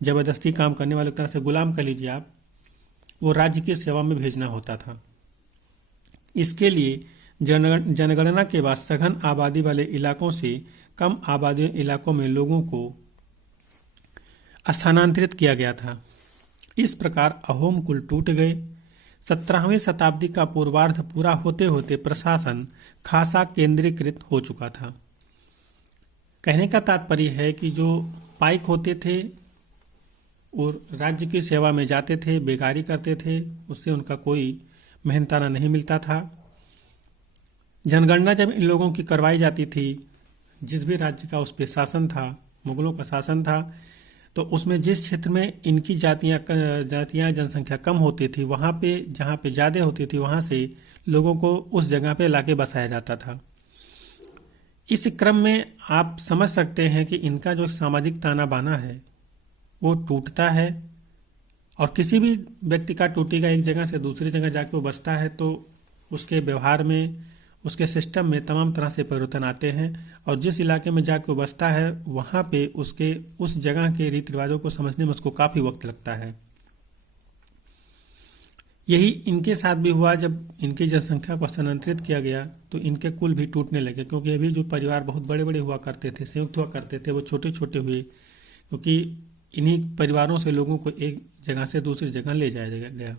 जबरदस्ती काम करने वाले, तरह से गुलाम कर लीजिए आप, वो राज्य की सेवा में भेजना होता था। इसके लिए जनगणना के बाद सघन आबादी वाले इलाकों से कम आबादी इलाकों में लोगों को स्थानांतरित किया गया था। इस प्रकार अहोम कुल टूट गए। 17वीं शताब्दी का पूर्वार्ध पूरा होते होते प्रशासन खासा केंद्रीकृत हो चुका था। कहने का तात्पर्य है कि जो पाइक होते थे और राज्य की सेवा में जाते थे, बेकारी करते थे, उससे उनका कोई मेहनताना नहीं मिलता था। जनगणना जब इन लोगों की करवाई जाती थी, जिस भी राज्य का उस पर शासन था, मुगलों का शासन था, तो उसमें जिस क्षेत्र में इनकी जातियाँ जनसंख्या कम होती थी, वहाँ पे जहाँ पे ज़्यादा होती थी वहाँ से लोगों को उस जगह पे लाके बसाया जाता था। इस क्रम में आप समझ सकते हैं कि इनका जो सामाजिक ताना बाना है वो टूटता है, और किसी भी व्यक्ति का टूटेगा, एक जगह से दूसरी जगह जाके वो बसता है तो उसके व्यवहार में, उसके सिस्टम में तमाम तरह से परिवर्तन आते हैं। और जिस इलाके में जाके वो बसता है वहाँ पे उसके उस जगह के रीति रिवाजों को समझने में उसको काफ़ी वक्त लगता है। यही इनके साथ भी हुआ। जब इनकी जनसंख्या को स्थानांतरित किया गया तो इनके कुल भी टूटने लगे, क्योंकि अभी जो परिवार बहुत बड़े बड़े हुआ करते थे, संयुक्त हुआ करते थे, वो छोटे छोटे हुए, क्योंकि इन्हीं परिवारों से लोगों को एक जगह से दूसरी जगह ले जाया गया।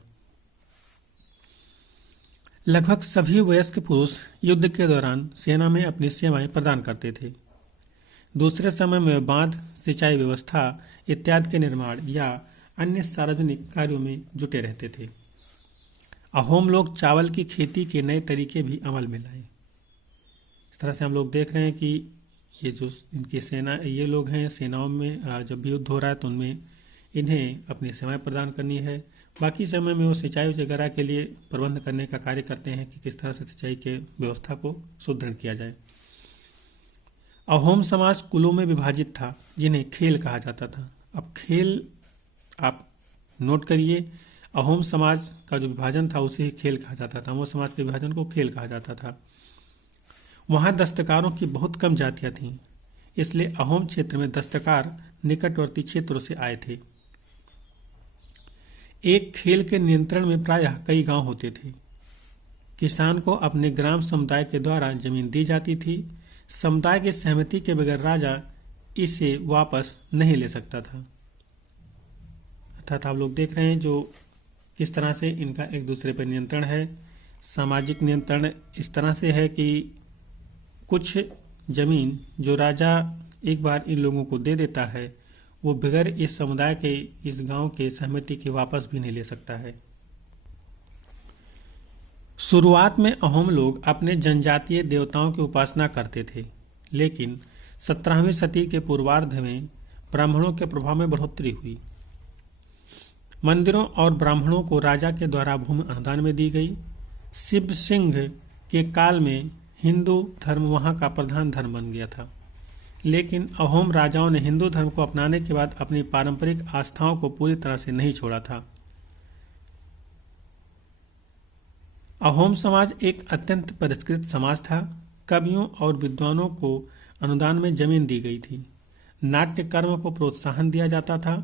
लगभग सभी वयस्क पुरुष युद्ध के दौरान सेना में अपनी सेवाएं प्रदान करते थे। दूसरे समय में बांध, सिंचाई व्यवस्था इत्यादि के निर्माण या अन्य सार्वजनिक कार्यों में जुटे रहते थे। अहोम लोग चावल की खेती के नए तरीके भी अमल में लाए। इस तरह से हम लोग देख रहे हैं कि ये जो इनकी सेना, ये लोग हैं, सेनाओं में जब भी युद्ध हो रहा है तो उनमें इन्हें अपनी सेवाएं प्रदान करनी है। बाकी समय में वो सिंचाई वगैरह के लिए प्रबंध करने का कार्य करते हैं कि किस तरह से सिंचाई के व्यवस्था को सुदृढ़ किया जाए। अहोम समाज कुलों में विभाजित था, जिन्हें खेल कहा जाता था। अब खेल आप नोट करिए, अहोम समाज का जो विभाजन था उसे ही खेल कहा जाता था। वो समाज के विभाजन को खेल कहा जाता था। वहाँ दस्तकारों की बहुत कम जातियां थीं, इसलिए अहोम क्षेत्र में दस्तकार निकटवर्ती क्षेत्रों से आए थे। एक खेल के नियंत्रण में प्रायः कई गांव होते थे। किसान को अपने ग्राम समुदाय के द्वारा जमीन दी जाती थी। समुदाय की सहमति के बगैर राजा इसे वापस नहीं ले सकता था। अर्थात आप लोग देख रहे हैं जो किस तरह से इनका एक दूसरे पर नियंत्रण है। सामाजिक नियंत्रण इस तरह से है कि कुछ जमीन जो राजा एक बार इन लोगों को दे देता है वो बगैर इस समुदाय के, इस गांव के सहमति के वापस भी नहीं ले सकता है। शुरुआत में अहोम लोग अपने जनजातीय देवताओं की उपासना करते थे, लेकिन 17वीं सदी के पूर्वार्ध में ब्राह्मणों के प्रभाव में बढ़ोतरी हुई। मंदिरों और ब्राह्मणों को राजा के द्वारा भूमि अनुदान में दी गई। शिव सिंह के काल में हिंदू धर्म वहां का प्रधान धर्म बन गया था, लेकिन अहोम राजाओं ने हिंदू धर्म को अपनाने के बाद अपनी पारंपरिक आस्थाओं को पूरी तरह से नहीं छोड़ा था। अहोम समाज एक अत्यंत परिष्कृत समाज था। कवियों और विद्वानों को अनुदान में जमीन दी गई थी। नाट्य कर्म को प्रोत्साहन दिया जाता था।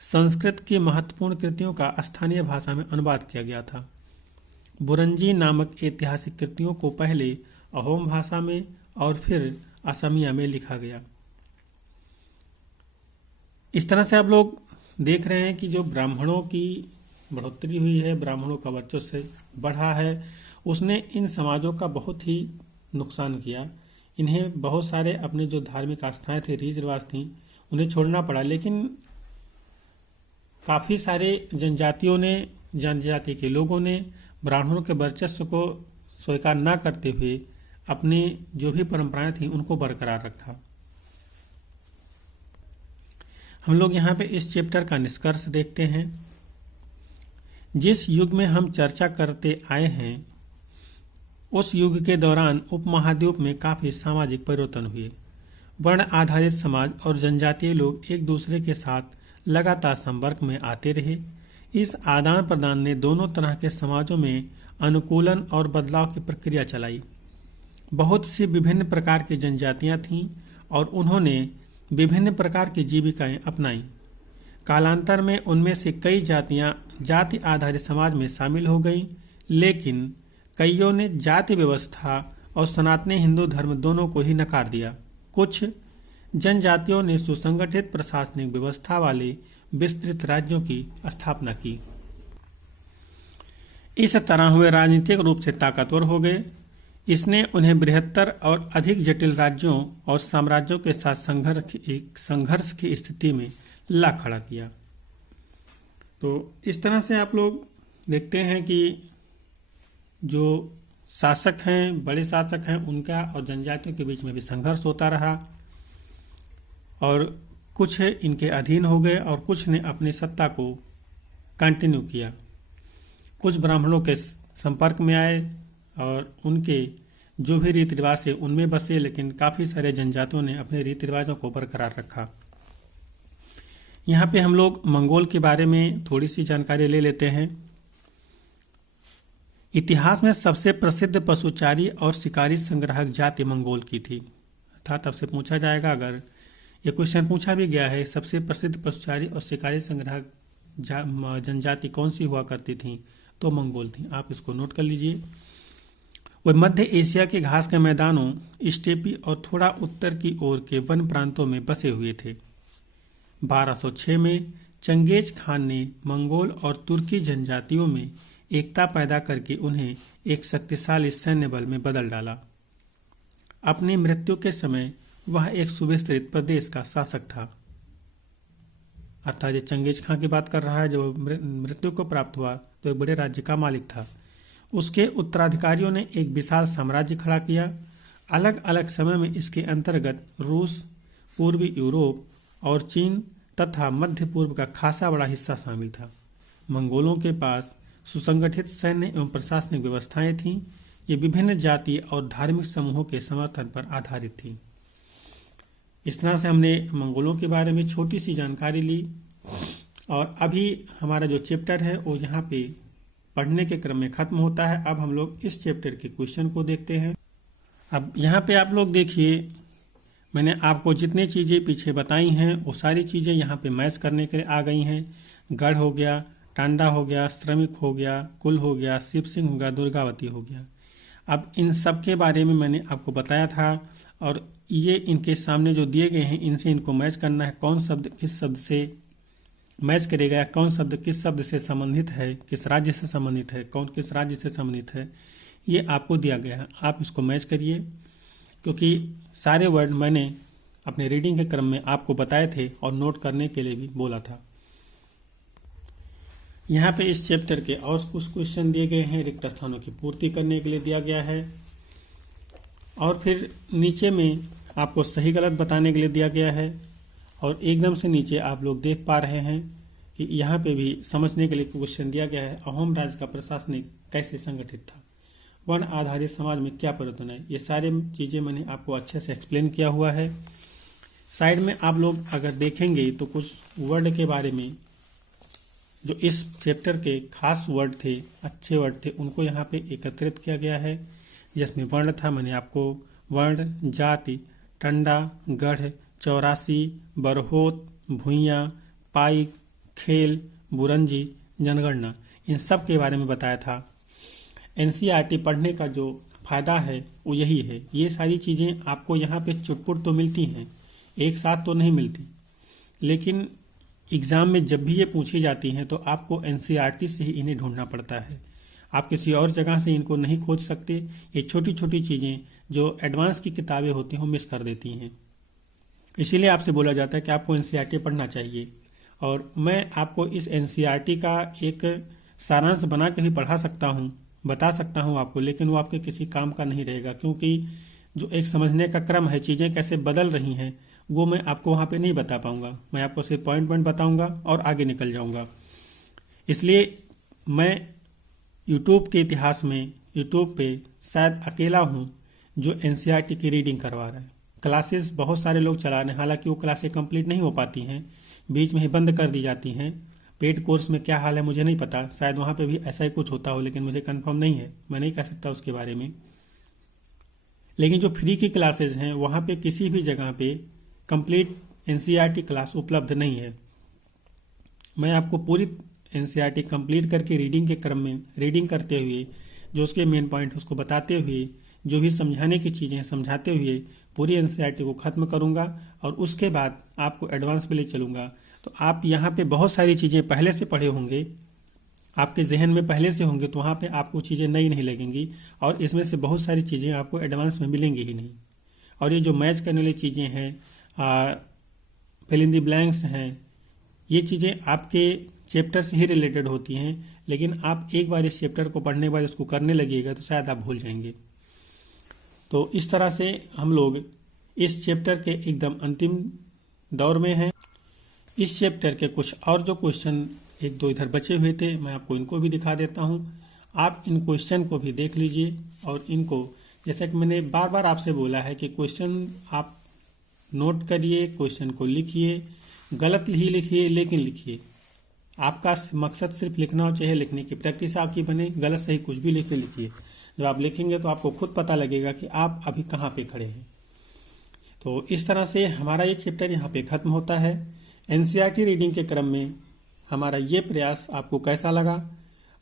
संस्कृत की महत्वपूर्ण कृतियों का स्थानीय भाषा में अनुवाद किया गया था। बुरंजी नामक ऐतिहासिक कृतियों को पहले अहोम भाषा में और फिर असमिया में लिखा गया। इस तरह से आप लोग देख रहे हैं कि जो ब्राह्मणों की बढ़ोतरी हुई है, ब्राह्मणों का वर्चस्व बढ़ा है, उसने इन समाजों का बहुत ही नुकसान किया। इन्हें बहुत सारे अपने जो धार्मिक आस्थाएं थे, रीति रिवाज थी, उन्हें छोड़ना पड़ा। लेकिन काफ़ी सारे जनजाति के लोगों ने ब्राह्मणों के वर्चस्व को स्वीकार न करते हुए अपनी जो भी परंपराएं थी उनको बरकरार रखा। हम लोग यहाँ पे इस चैप्टर का निष्कर्ष देखते हैं। जिस युग में हम चर्चा करते आए हैं उस युग के दौरान उपमहाद्वीप में काफ़ी सामाजिक परिवर्तन हुए। वर्ण आधारित समाज और जनजातीय लोग एक दूसरे के साथ लगातार संपर्क में आते रहे। इस आदान प्रदान ने दोनों तरह के समाजों में अनुकूलन और बदलाव की प्रक्रिया चलाई। बहुत सी विभिन्न प्रकार की जनजातियां थीं और उन्होंने विभिन्न प्रकार की जीविकाएं अपनाई। कालांतर में उनमें से कई जातियां जाति आधारित समाज में शामिल हो गईं, लेकिन कईयों ने जाति व्यवस्था और सनातनी हिंदू धर्म दोनों को ही नकार दिया। कुछ जनजातियों ने सुसंगठित प्रशासनिक व्यवस्था वाले विस्तृत राज्यों की स्थापना की। इस तरह वे राजनीतिक रूप से ताकतवर हो गए। इसने उन्हें बृहत्तर और अधिक जटिल राज्यों और साम्राज्यों के साथ संघर्ष की स्थिति में ला खड़ा किया। तो इस तरह से आप लोग देखते हैं कि जो शासक हैं, बड़े शासक हैं, उनका और जनजातियों के बीच में भी संघर्ष होता रहा और कुछ इनके अधीन हो गए और कुछ ने अपनी सत्ता को कंटिन्यू किया। कुछ ब्राह्मणों के संपर्क में आए और उनके जो भी रीति रिवाज है उनमें बसे, लेकिन काफ़ी सारे जनजातियों ने अपने रीति रिवाजों को बरकरार रखा। यहाँ पे हम लोग मंगोल के बारे में थोड़ी सी जानकारी ले लेते हैं। इतिहास में सबसे प्रसिद्ध पशुचारी और शिकारी संग्राहक जाति मंगोल की थी। अर्थात आपसे पूछा जाएगा, अगर ये क्वेश्चन पूछा भी गया है, सबसे प्रसिद्ध पशुचारी और शिकारी संग्राहक जनजाति कौन सी हुआ करती थी, तो मंगोल थी। आप इसको नोट कर लीजिए। वे मध्य एशिया के घास के मैदानों, स्टेपी और थोड़ा उत्तर की ओर के वन प्रांतों में बसे हुए थे। 1206 में चंगेज खान ने मंगोल और तुर्की जनजातियों में एकता पैदा करके उन्हें एक शक्तिशाली सैन्य बल में बदल डाला। अपनी मृत्यु के समय वह एक सुविस्तृत प्रदेश का शासक था। अर्थात ये चंगेज खान की बात कर रहा है। जब मृत्यु को प्राप्त हुआ तो एक बड़े राज्य का मालिक था। उसके उत्तराधिकारियों ने एक विशाल साम्राज्य खड़ा किया। अलग अलग समय में इसके अंतर्गत रूस, पूर्वी यूरोप और चीन तथा मध्य पूर्व का खासा बड़ा हिस्सा शामिल था। मंगोलों के पास सुसंगठित सैन्य एवं प्रशासनिक व्यवस्थाएं थीं। ये विभिन्न जातीय और धार्मिक समूहों के समर्थन पर आधारित थीं। इस तरह से हमने मंगोलों के बारे में छोटी सी जानकारी ली और अभी हमारा जो चैप्टर है वो यहाँ पे पढ़ने के क्रम में खत्म होता है। अब हम लोग इस चैप्टर के क्वेश्चन को देखते हैं। अब यहाँ पे आप लोग देखिए, मैंने आपको जितनी चीज़ें पीछे बताई हैं वो सारी चीज़ें यहाँ पे मैच करने के लिए आ गई हैं। गढ़ हो गया, टांडा हो गया, श्रमिक हो गया, कुल हो गया, शिव सिंह हो गया, दुर्गावती हो गया। अब इन सब के बारे में मैंने आपको बताया था, और ये इनके सामने जो दिए गए हैं इनसे इनको मैच करना है, कौन शब्द किस शब्द से मैच करेगा, कौन शब्द किस शब्द से संबंधित है, किस राज्य से संबंधित है, कौन किस राज्य से संबंधित है, ये आपको दिया गया है। आप इसको मैच करिए, क्योंकि सारे वर्ड मैंने अपने रीडिंग के क्रम में आपको बताए थे और नोट करने के लिए भी बोला था। यहाँ पे इस चैप्टर के और कुछ क्वेश्चन दिए गए हैं, रिक्त स्थानों की पूर्ति करने के लिए दिया गया है, और फिर नीचे में आपको सही गलत बताने के लिए दिया गया है, और एकदम से नीचे आप लोग देख पा रहे हैं कि यहाँ पे भी समझने के लिए क्वेश्चन दिया गया है, अहोम राज्य का प्रशासनिक कैसे संगठित था, वर्ण आधारित समाज में क्या परिवर्तन है। ये सारे चीज़ें मैंने आपको अच्छे से एक्सप्लेन किया हुआ है। साइड में आप लोग अगर देखेंगे तो कुछ वर्ड के बारे में, जो इस चैप्टर के खास वर्ड थे, अच्छे वर्ड थे, उनको यहाँ पे एकत्रित किया गया है। जिसमें वर्ण था, मैंने आपको वर्ण, जाति, टंडा, गढ़, चौरासी, बरहोत, भुइयाँ, पाइक, खेल, बुरंजी, जनगणना, इन सब के बारे में बताया था। एनसीईआरटी पढ़ने का जो फ़ायदा है वो यही है, ये सारी चीज़ें आपको यहाँ पे चुटपुट तो मिलती हैं, एक साथ तो नहीं मिलती, लेकिन एग्ज़ाम में जब भी ये पूछी जाती हैं तो आपको एनसीईआरटी से ही इन्हें ढूंढना पड़ता है। आप किसी और जगह से इनको नहीं खोज सकते। ये छोटी छोटी चीज़ें जो एडवांस की किताबें होती हैं वो मिस कर देती हैं। इसीलिए आपसे बोला जाता है कि आपको एनसीईआरटी पढ़ना चाहिए, और मैं आपको इस एनसीईआरटी का एक सारांश बना के भी पढ़ा सकता हूँ, बता सकता हूँ आपको, लेकिन वो आपके किसी काम का नहीं रहेगा, क्योंकि जो एक समझने का क्रम है, चीज़ें कैसे बदल रही हैं, वो मैं आपको वहाँ पे नहीं बता पाऊँगा। मैं आपको सिर्फ पॉइंट पॉइंट बताऊँगा और आगे निकल जाऊँगा। इसलिए मैं यूट्यूब के इतिहास में, यूट्यूब पे शायद अकेला हूँ जो एनसीईआरटी की रीडिंग करवा रहा है। क्लासेस बहुत सारे लोग चला रहे हैं, हालांकि वो क्लासेस कंप्लीट नहीं हो पाती हैं, बीच में ही बंद कर दी जाती हैं। पेड कोर्स में क्या हाल है मुझे नहीं पता, शायद वहाँ पे भी ऐसा ही कुछ होता हो, लेकिन मुझे कंफर्म नहीं है, मैं नहीं कह सकता उसके बारे में। लेकिन जो फ्री की क्लासेस हैं वहाँ पे किसी भी जगह पे कंप्लीट एनसीईआरटी क्लास उपलब्ध नहीं है। मैं आपको पूरी एनसीईआरटी कंप्लीट करके रीडिंग के क्रम में रीडिंग करते हुए, जो उसके मेन पॉइंट उसको बताते हुए, जो भी समझाने की चीज़ें समझाते हुए पूरी एनसीईआरटी को ख़त्म करूँगा, और उसके बाद आपको एडवांस पे ले चलूँगा। तो आप यहाँ पे बहुत सारी चीज़ें पहले से पढ़े होंगे, आपके जहन में पहले से होंगे, तो वहाँ पे आपको चीज़ें नई नहीं लगेंगी, और इसमें से बहुत सारी चीज़ें आपको एडवांस में मिलेंगी ही नहीं। और ये जो मैच करने वाली चीज़ें हैं, फिल इन द ब्लैंक्स हैं, ये चीज़ें आपके चैप्टर से ही रिलेटेड होती हैं, लेकिन आप एक बार इस चैप्टर को पढ़ने के बाद उसको करने लगिएगा तो शायद आप भूल जाएंगे। तो इस तरह से हम लोग इस चैप्टर के एकदम अंतिम दौर में हैं। इस चैप्टर के कुछ और जो क्वेश्चन एक दो इधर बचे हुए थे, मैं आपको इनको भी दिखा देता हूँ। आप इन क्वेश्चन को भी देख लीजिए, और इनको, जैसा कि मैंने बार बार आपसे बोला है कि क्वेश्चन आप नोट करिए, क्वेश्चन को लिखिए, गलत ही लिखिए लेकिन लिखिए। आपका मकसद सिर्फ लिखना हो, चाहे लिखने की प्रैक्टिस आपकी बने, गलत सही कुछ भी लिखिए। जब आप लिखेंगे तो आपको खुद पता लगेगा कि आप अभी कहाँ पे खड़े हैं। तो इस तरह से हमारा ये चैप्टर यहाँ पे ख़त्म होता है। एनसीईआरटी रीडिंग के क्रम में हमारा ये प्रयास आपको कैसा लगा,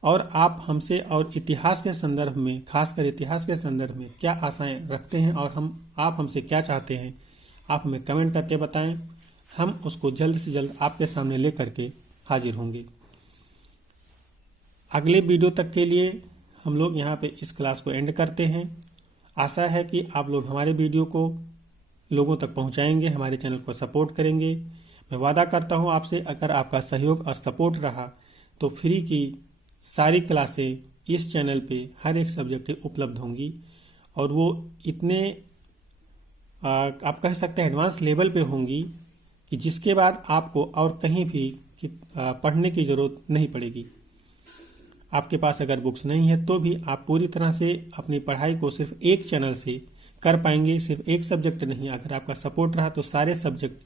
और आप हमसे और इतिहास के संदर्भ में, खासकर इतिहास के संदर्भ में क्या आशाएं रखते हैं, और आप हमसे क्या चाहते हैं, आप हमें कमेंट करके बताएं। हम उसको जल्द से जल्द आपके सामने ले करके हाजिर होंगे। अगले वीडियो तक के लिए हम लोग यहाँ पे इस क्लास को एंड करते हैं। आशा है कि आप लोग हमारे वीडियो को लोगों तक पहुँचाएंगे, हमारे चैनल को सपोर्ट करेंगे। मैं वादा करता हूँ आपसे, अगर आपका सहयोग और सपोर्ट रहा तो फ्री की सारी क्लासें इस चैनल पे हर एक सब्जेक्ट उपलब्ध होंगी, और वो इतने आप कह सकते हैं एडवांस लेवल पे होंगी कि जिसके बाद आपको और कहीं भी पढ़ने की ज़रूरत नहीं पड़ेगी। आपके पास अगर बुक्स नहीं है तो भी आप पूरी तरह से अपनी पढ़ाई को सिर्फ एक चैनल से कर पाएंगे, सिर्फ एक सब्जेक्ट नहीं। अगर आपका सपोर्ट रहा तो सारे सब्जेक्ट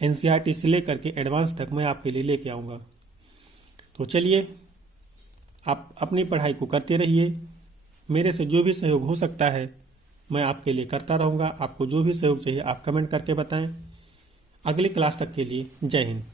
एनसीईआरटी से लेकर के एडवांस तक मैं आपके लिए लेके आऊँगा। तो चलिए, आप अपनी पढ़ाई को करते रहिए। मेरे से जो भी सहयोग हो सकता है मैं आपके लिए करता रहूँगा। आपको जो भी सहयोग चाहिए आप कमेंट करके बताएं। अगली क्लास तक के लिए जय हिंद।